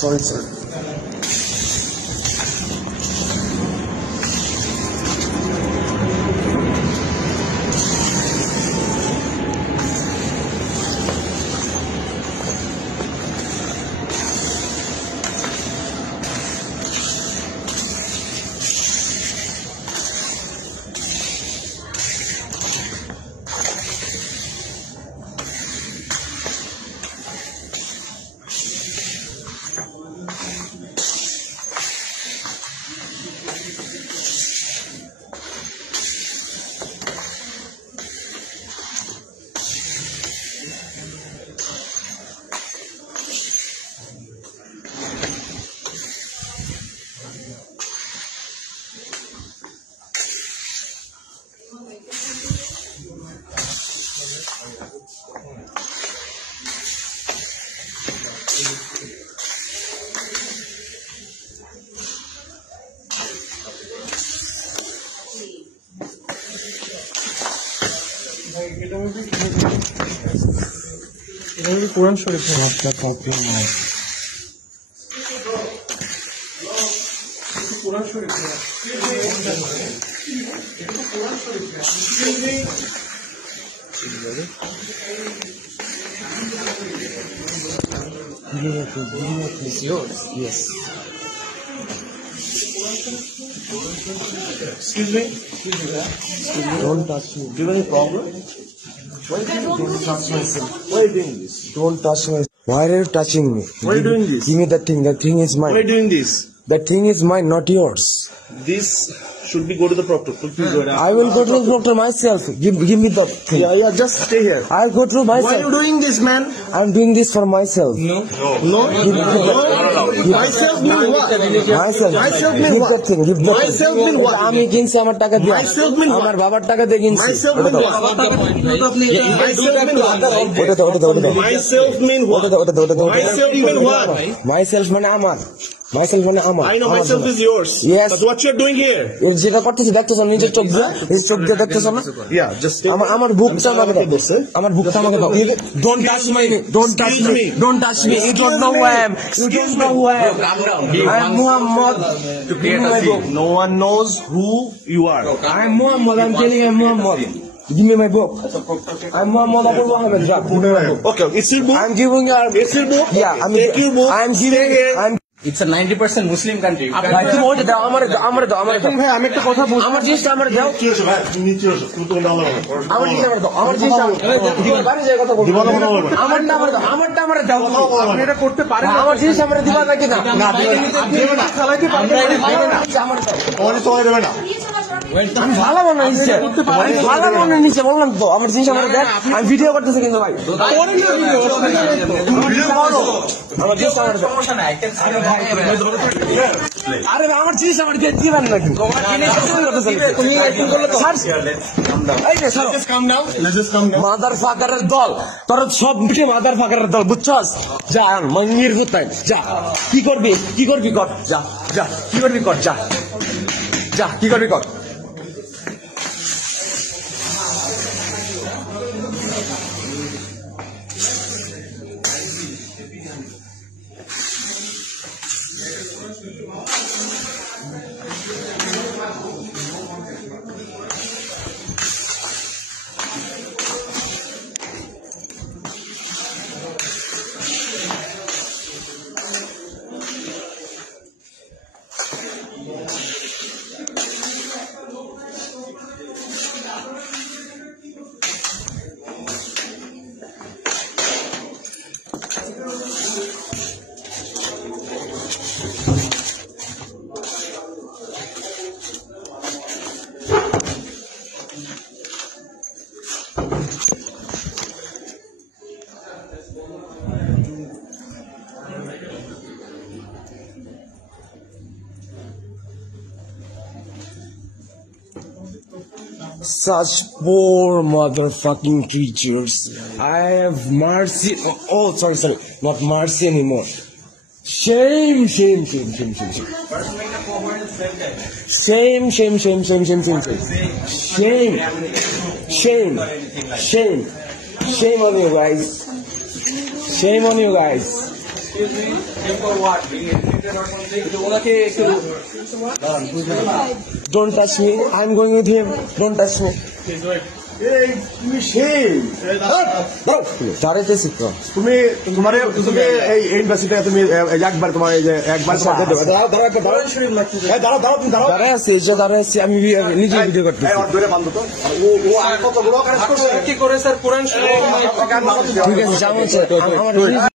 Sorry, sir. কোরআন শরীফ একটা copy নাই। কোরআন শরীফ It's yours. Yes. Excuse me. Don't touch me. Do you have any problem? Why don't touch myself? Why are you doing this? Don't touch my. Why are you touching me? Why are you doing this? Give me that thing. That thing is Why are you mine. doing this? That thing is mine, not yours. This should be go to the proctor. Please go ahead. I will go to the doctor myself. Give me the thing. Yeah, just stay here. I'll go through Why are you myself. doing this, man? I'm doing this for myself. No. Give me Myself mean what? myself. Myself mean Give what? that thing. Give that Myself thing. mean what? আমি কিনছি আমার টাকা দিয়ে। Myself mean what? আমার বাবার টাকা দিয়ে কিনছি। Myself ওটা mean দাও। what? Myself mean what? ওটা দাও, ওটা দাও, ওটা দাও। Myself mean what? ওটা দাও, ওটা দাও, ওটা দাও। Myself mean what? Myself মানে আমার। Myself মানে আমার। I know আমার myself জন্য। is yours. Yes. But what you're doing here? এর যেটা করতেছি দেখতেছো নিজের চোখ দিয়ে, নিজের চোখ দিয়ে দেখতেছো না? Yeah, just stay. আমার বুকটা আমাকে দাও। আমার বুকটা আমাকে দাও। Don't touch me. Don't touch Excuse me. me. Don't touch me. You don't know who I am. You don't know who I am. I am Muhammad. Give me my book. No one knows who you are. I am Muhammad. I'm telling you, I'm Muhammad. Give me my book. I'm Muhammad Abu Muhammad. Give me my book. Okay, it's your book. I'm giving you. It's your book. Yeah, Take your book. I'm Stay giving. here. I'm. It's a 90% Muslim country. ভাই তুমি ওইটা দাও, আমার দাও, আমার দাও, আমার দাও। ভাই আমি একটা কথা বলছি। আমার জিনিসটা আমার দাও। কি হয়েছে ভাই? তুমি নিচে এসো। তুমি তো ডালা হবে। আমার জিনিসটা আমার দাও। আমার জিনিসটা দিবা বাড়ি যায় কথা বলবো। দিবালা কথা বলবো না। আমারটা আমার দাও। আমারটা আমার দাও। আপনি এটা করতে পারেন আমার জিনিস আমার দিবা নাকি না? না, দেবে না। চালাইতে পারবে না। দেবে না। আমার দাও। তোমারই চলাই দেবে না। আমি ভালো মনে নিচ্ছে, আমি ভালো মনে নিচ্ছে বললাম তো। আমার জিনিস আমার দেখ, আমি ভিডিও করতেছি কিন্তু ভাই। আমার জিনিস আমার দাও। আরে ভাই, আমার জিনিস আমার দিয়ে দিবেন নাকি? মাদার ফাকারের দল, তোর সব মিটে মাদার ফাকারের দল, বুঝছস? যা মঙ্গির কোথায় যা, কি করবি, কি করবি কর, যা যা, কি করবি কর, যা যা, কি করবি কর। Such poor motherfucking creatures. I have mercy. Oh, sorry, not mercy anymore. Shame. Shame. Shame on you guys. ওনাকে একটু Don't touch me. I'm going with him. Don't touch me. তুমি সেই দাঁড়াইতেছি তো। তুমি তুমি এই এমবাসিতে তুমি একবার তোমার এই যে একবার তোমার দিয়ে দেবে। দাঁড়াও দাঁড়াও একবার দাঁড়াও এই দাঁড়াও দাঁড়াও তুমি দাঁড়াও দাঁড়ায় আছি, এই যে দাঁড়ায় আছি, আমি নিজে ভিডিও করতেছি। এই ওর ধরে বান্ধব তো ও আর কত বড় কাজ করছে কি করে স্যার কোরআন শরীফ ঠিক আছে, যেমন আমার